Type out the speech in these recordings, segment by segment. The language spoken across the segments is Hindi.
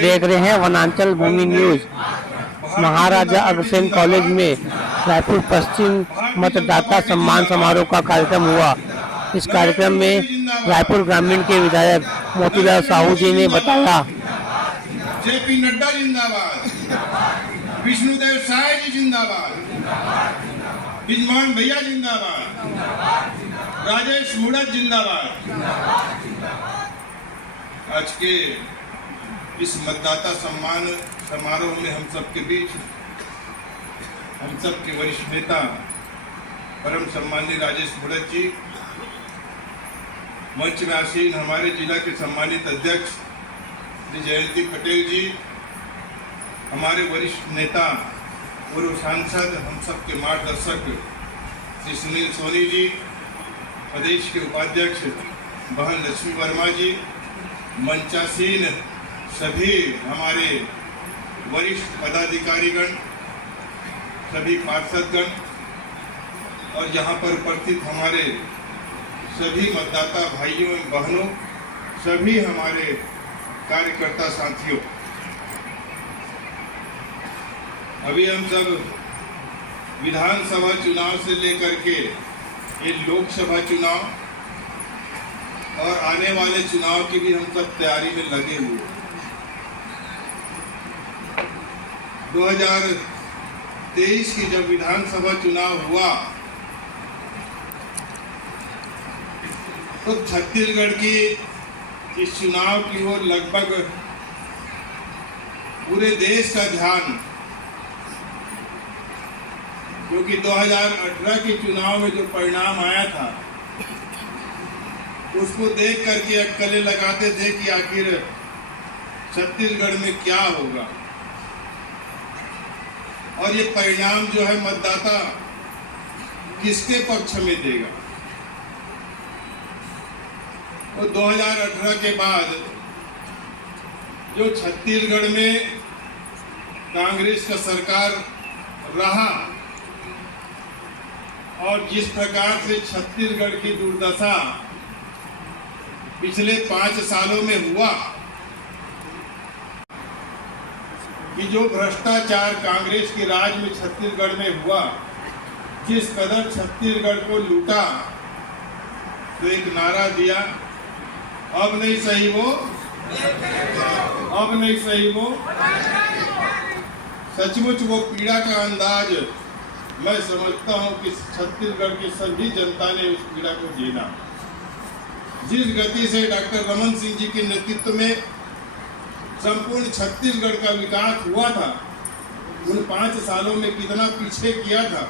देख रहे हैं वनांचल भूमि न्यूज। महाराजा अग्रसेन कॉलेज में रायपुर पश्चिम मतदाता सम्मान समारोह का कार्यक्रम हुआ। इस कार्यक्रम में रायपुर ग्रामीण के विधायक मोतीलाल साहू जी ने बताया, जेपी नड्डा जिंदाबाद, विष्णुदेव साय जी जिंदाबाद, बिजमान भैया जिंदाबाद, राजेश मुड़त जिंदाबाद। आज के इस मतदाता सम्मान समारोह में हम सबके बीच हम सबके वरिष्ठ नेता परम सम्माननीय राजेश मुड़त जी, मंच में आसीन हमारे जिला के सम्मानित अध्यक्ष श्री जयंती पटेल जी, हमारे वरिष्ठ नेता पूर्व सांसद हम सबके मार्गदर्शक श्री सुनील सोनी जी, प्रदेश के उपाध्यक्ष बहन लक्ष्मी वर्मा जी, मंचासीन सभी हमारे वरिष्ठ पदाधिकारीगण, सभी पार्षदगण और यहाँ पर उपस्थित हमारे सभी मतदाता भाइयों एवं बहनों, सभी हमारे कार्यकर्ता साथियों, अभी हम सब विधानसभा चुनाव से लेकर के ये लोकसभा चुनाव और आने वाले चुनाव की भी हम सब तैयारी में लगे हुए। 2023 की जब विधानसभा चुनाव हुआ तो छत्तीसगढ़ की इस चुनाव की ओर लगभग पूरे देश का ध्यान, क्योंकि 2018 के चुनाव में जो परिणाम आया था उसको देख करके अटकलें लगाते थे कि आखिर छत्तीसगढ़ में क्या होगा। और ये परिणाम जो है मतदाता किसके पक्ष में देगा। तो 2018 के बाद जो छत्तीसगढ़ में कांग्रेस का सरकार रहा और जिस प्रकार से छत्तीसगढ़ की दुर्दशा पिछले 5 सालों में हुआ कि जो भ्रष्टाचार कांग्रेस के राज में छत्तीसगढ़ में हुआ, जिस कदर छत्तीसगढ़ को लूटा, तो एक नारा दिया, अब नहीं सही वो, अब नहीं सही वो। सचमुच वो पीड़ा का अंदाज मैं समझता हूं कि छत्तीसगढ़ की सभी जनता ने उस पीड़ा को झेला। जिस गति से डॉक्टर रमन सिंह जी के नेतृत्व में संपूर्ण छत्तीसगढ़ का विकास हुआ था, उन 5 सालों में कितना पीछे किया था,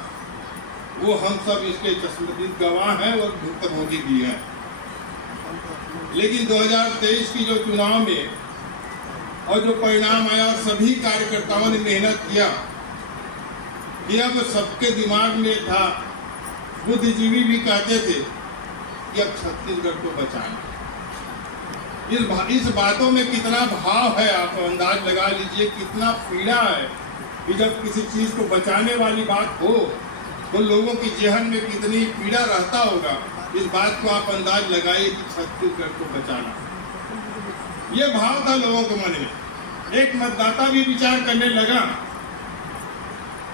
वो हम सब इसके चश्मदीद गवाह हैं और भुक्तभोगी भी हैं। लेकिन 2023 की जो चुनाव में और जो परिणाम आया और सभी कार्यकर्ताओं ने मेहनत किया, कि अब सबके दिमाग में था, बुद्धिजीवी भी कहते थे कि अब छत्तीसगढ़ को बचाना। इस बातों में कितना भाव है, आप अंदाज लगा लीजिए, कितना पीड़ा है कि जब किसी चीज को बचाने वाली बात हो तो लोगों की जेहन में कितनी पीड़ा रहता होगा। इस बात को आप अंदाज लगाइए कि छत्तीसगढ़ को बचाना, ये भाव था लोगों के मन में। एक मतदाता भी विचार करने लगा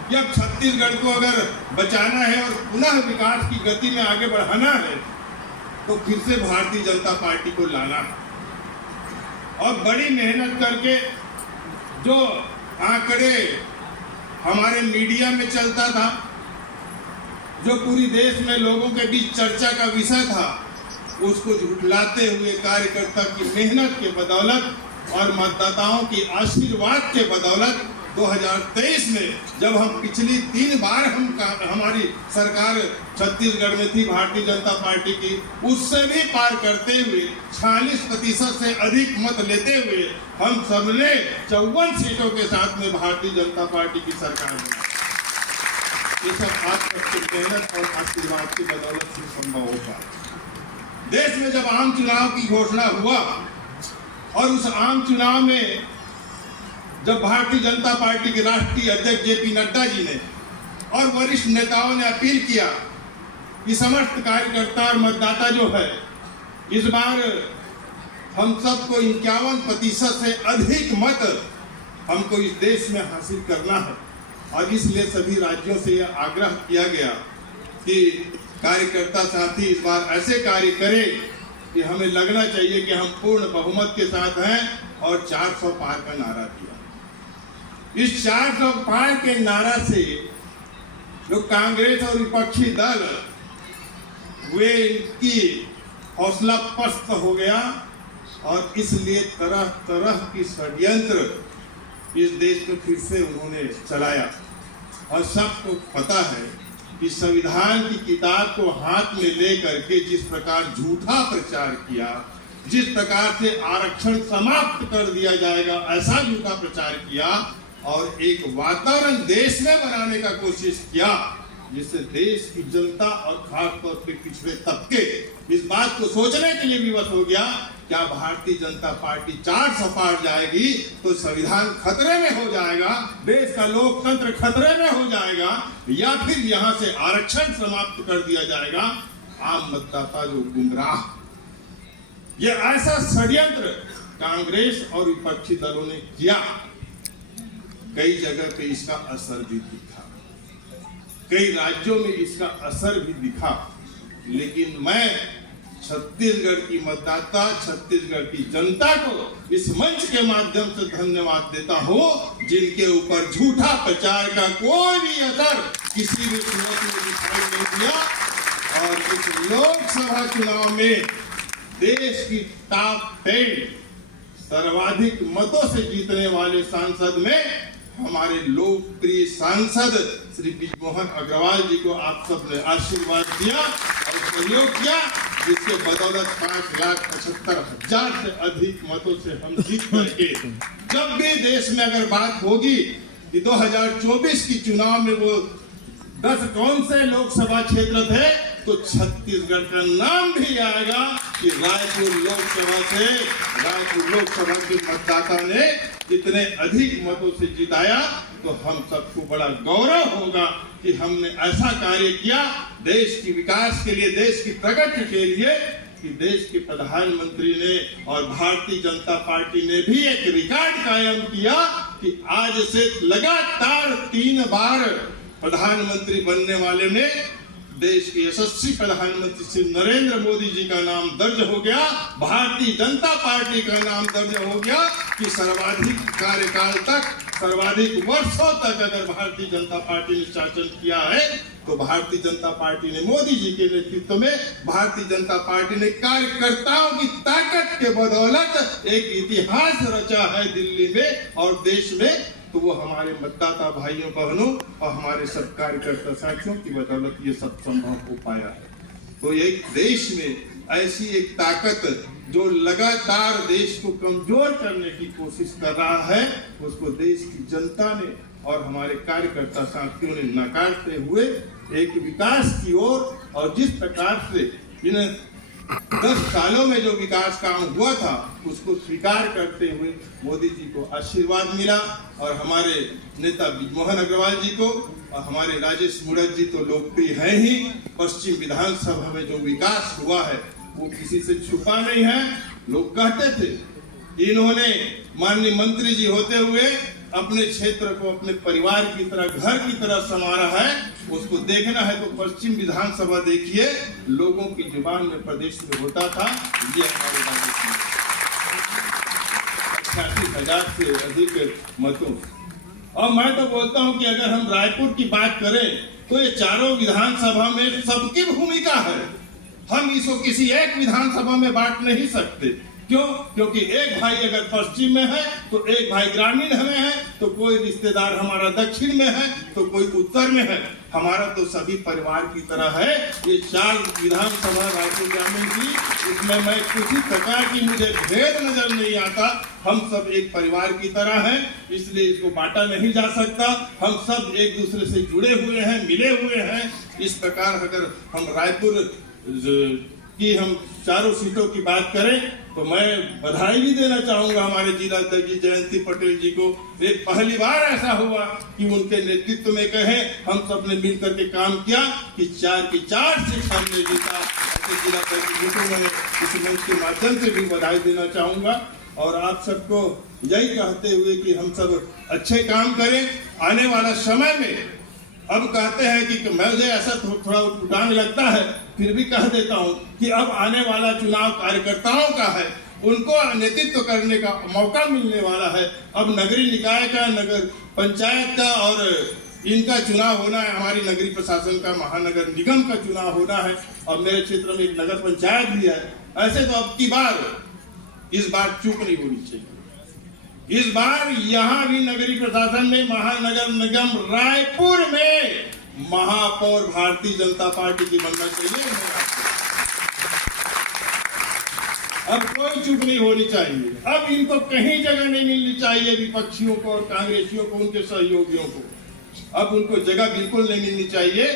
कि अब छत्तीसगढ़ को अगर बचाना है और पुनः विकास की गति में आगे बढ़ाना है तो फिर से भारतीय जनता पार्टी को लाना है। और बड़ी मेहनत करके जो आंकड़े हमारे मीडिया में चलता था, जो पूरी देश में लोगों के बीच चर्चा का विषय था, उसको झुठलाते हुए कार्यकर्ता की मेहनत के बदौलत और मतदाताओं की आशीर्वाद के बदौलत 2023 में जब हम पिछली 3 बार हमारी सरकार छत्तीसगढ़ में थी भारतीय जनता पार्टी की, उससे भी पार करते हुए 46% से अधिक मत लेते हुए हम सबने 54 सीटों के साथ में भारतीय जनता पार्टी की सरकार बनाई। ये सब आप सबकी मेहनत और आशीर्वाद की बदौलत से संभव हो पाया। देश में जब आम चुनाव की घोषणा हुआ और उस आम चुनाव में जब भारतीय जनता पार्टी के राष्ट्रीय अध्यक्ष जेपी नड्डा जी ने और वरिष्ठ नेताओं ने अपील किया कि समस्त कार्यकर्ता और मतदाता जो है इस बार हम सबको 51% से अधिक मत हमको इस देश में हासिल करना है। और इसलिए सभी राज्यों से यह आग्रह किया गया कि कार्यकर्ता साथी इस बार ऐसे कार्य करें कि हमें लगना चाहिए कि हम पूर्ण बहुमत के साथ हैं और 400 पार का नारा दिया। इस 400 पार के नारा से जो कांग्रेस और विपक्षी दल वे इनकी हौसला पस्त हो गया और इसलिए तरह तरह की षड्यंत्र इस देश को फिर से उन्होंने चलाया। और सबको पता है कि संविधान की किताब को हाथ में लेकर के जिस प्रकार झूठा प्रचार किया, जिस प्रकार से आरक्षण समाप्त कर दिया जाएगा ऐसा झूठा प्रचार किया और एक वातावरण देश में बनाने का कोशिश किया जिससे देश की जनता और खास तौर पे पिछड़े तबके इस बात को सोचने के लिए विवश हो गया, क्या भारतीय जनता पार्टी 400 पार जाएगी तो संविधान खतरे में हो जाएगा, देश का लोकतंत्र खतरे में हो जाएगा, या फिर यहां से आरक्षण समाप्त कर दिया जाएगा। आम मतदाता जो गुमराह, ये ऐसा षड्यंत्र कांग्रेस और विपक्षी दलों ने किया। कई जगह पे इसका असर भी दिखा, कई राज्यों में इसका असर भी दिखा, लेकिन मैं छत्तीसगढ़ की मतदाता, छत्तीसगढ़ की जनता को इस मंच के माध्यम से धन्यवाद देता हूं जिनके ऊपर झूठा प्रचार का कोई भी असर किसी भी सूरत में दिखाई नहीं दिया। और इस लोकसभा चुनाव में देश की टॉप 10 सर्वाधिक मतों से जीतने वाले सांसद में हमारे लोकप्रिय सांसद श्री बृजमोहन अग्रवाल जी को आप सब ने आशीर्वाद दिया और सहयोग किया, जिसके बदौलत 5,75,000 से अधिक मतों से हम जीत करके जब भी देश में अगर बात होगी कि 2024 की चुनाव में वो 10 कौन से लोकसभा क्षेत्र थे तो छत्तीसगढ़ का नाम भी आएगा कि रायपुर लोकसभा के मतदाता ने इतने अधिक मतों से जिताया। तो हम सबको बड़ा गौरव होगा कि हमने ऐसा कार्य किया देश की विकास के लिए, देश की प्रगति के लिए, कि देश के प्रधानमंत्री ने और भारतीय जनता पार्टी ने भी एक रिकॉर्ड कायम किया कि आज से लगातार 3 बार प्रधानमंत्री बनने वाले में देश के यशस्वी प्रधानमंत्री श्री नरेंद्र मोदी जी का नाम दर्ज हो गया, भारतीय जनता पार्टी का नाम दर्ज हो गया कि सर्वाधिक कार्यकाल तक, सर्वाधिक वर्षों तक अगर भारतीय जनता पार्टी ने शासन किया है तो भारतीय जनता पार्टी ने मोदी जी के नेतृत्व में भारतीय जनता पार्टी ने कार्यकर्ताओं की ताकत के बदौलत एक इतिहास रचा है दिल्ली में और देश में। तो वो हमारे मतदाता भाइयों बहनों और हमारे सब कार्यकर्ता साथियों की बदौलत ये सब संभव हो पाया है। तो एक देश में ऐसी एक ताकत जो लगातार देश को कमजोर करने की कोशिश कर रहा है, उसको देश की जनता ने और हमारे कार्यकर्ता साथियों ने नकारते हुए एक विकास की ओर, और जिस प्रकार से इन 10 सालों में जो विकास काम हुआ था उसको स्वीकार करते हुए मोदी जी को आशीर्वाद मिला और हमारे नेता बृजमोहन अग्रवाल जी को और हमारे राजेश मूणत जी तो लोकप्रिय हैं ही। पश्चिम विधानसभा में जो विकास हुआ है वो किसी से छुपा नहीं है। लोग कहते थे इन्होंने माननीय मंत्री जी होते हुए अपने क्षेत्र को अपने परिवार की तरह, घर की तरह संवारा है, उसको देखना है तो पश्चिम विधानसभा देखिए, लोगों की जुबान में प्रदेश में होता था ये हमारे राज्य में 88,000 से अधिक मतों। और मैं तो बोलता हूं कि अगर हम रायपुर की बात करें तो ये चारों विधानसभा में सबकी भूमिका है, हम इसको किसी एक विधानसभा में बांट नहीं सकते। क्यों? क्योंकि एक भाई अगर पश्चिम में है तो एक भाई ग्रामीण में है, तो कोई रिश्तेदार हमारा दक्षिण में है तो कोई उत्तर में है, हमारा तो सभी परिवार की तरह है। ये 4 विधानसभा रायपुर ग्रामीण की, इसमें मैं किसी प्रकार की मुझे भेद नजर नहीं आता, हम सब एक परिवार की तरह हैं, इसलिए इसको बांटा नहीं जा सकता। हम सब एक दूसरे से जुड़े हुए हैं, मिले हुए हैं। इस प्रकार अगर हम रायपुर की हम चारों सीटों की बात करें तो मैं बधाई भी देना चाहूंगा हमारे जिला अध्यक्ष जी जयंती पटेल जी को। एक पहली बार ऐसा हुआ कि उनके नेतृत्व में कहे हम सब ने मिल करके काम किया कि 4 की 4 सीट हमने जीता। ऐसे जिला अध्यक्ष जी को मैं इस मंच के माध्यम से भी बधाई देना चाहूंगा और आप सबको यही कहते हुए कि हम सब अच्छे काम करें। आने वाला समय में अब कहते हैं कि मुझे ऐसा थोड़ा उठान लगता है, फिर भी कह देता हूं कि अब आने वाला चुनाव कार्यकर्ताओं का है, उनको नेतृत्व करने का मौका मिलने वाला है। अब नगरीय निकाय का, नगर पंचायत का और इनका चुनाव होना है, हमारी नगरीय प्रशासन का, महानगर निगम का चुनाव होना है और मेरे क्षेत्र में एक नगर पंचायत भी है। ऐसे तो अब की बार इस बार चूक नहीं होनी चाहिए। इस बार यहां भी नगरीय प्रशासन में महानगर निगम रायपुर में महापौर भारतीय जनता पार्टी की बनना चाहिए। अब कोई चूक नहीं होनी चाहिए। अब इनको कहीं जगह नहीं मिलनी चाहिए, विपक्षियों को और कांग्रेसियों को, उनके सहयोगियों को। अब उनको जगह बिल्कुल नहीं मिलनी चाहिए।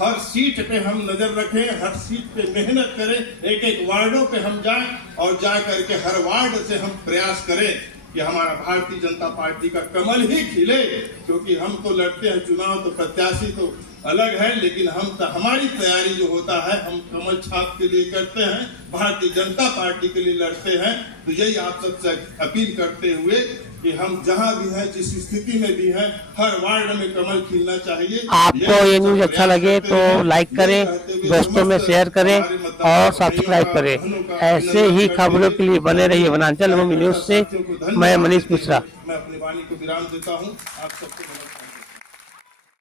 हर सीट पे हम नजर रखें, हर सीट पे मेहनत करें, एक एक वार्डों पे हम जाएं और जा करके हर वार्ड से हम प्रयास करें कि हमारा भारतीय जनता पार्टी का कमल ही खिले। क्योंकि हम तो लड़ते हैं चुनाव, तो प्रत्याशी तो अलग है, लेकिन हमारी तैयारी जो होता है हम कमल छाप के लिए करते हैं, भारतीय जनता पार्टी के लिए लड़ते हैं। तो यही आप सबसे अपील करते हुए कि हम जहां भी हैं, जिस स्थिति में भी हैं, हर वार्ड में कमल खिलना चाहिए। आपको ये न्यूज अच्छा लगे तो लाइक करें, दोस्तों में शेयर करें और सब्सक्राइब करें। ऐसे ही खबरों के लिए बने रहिए वनांचल भूमि न्यूज से। मैं मनीष मिश्रा। मैं अपनी वाणी को विराम देता हूँ। आप सबको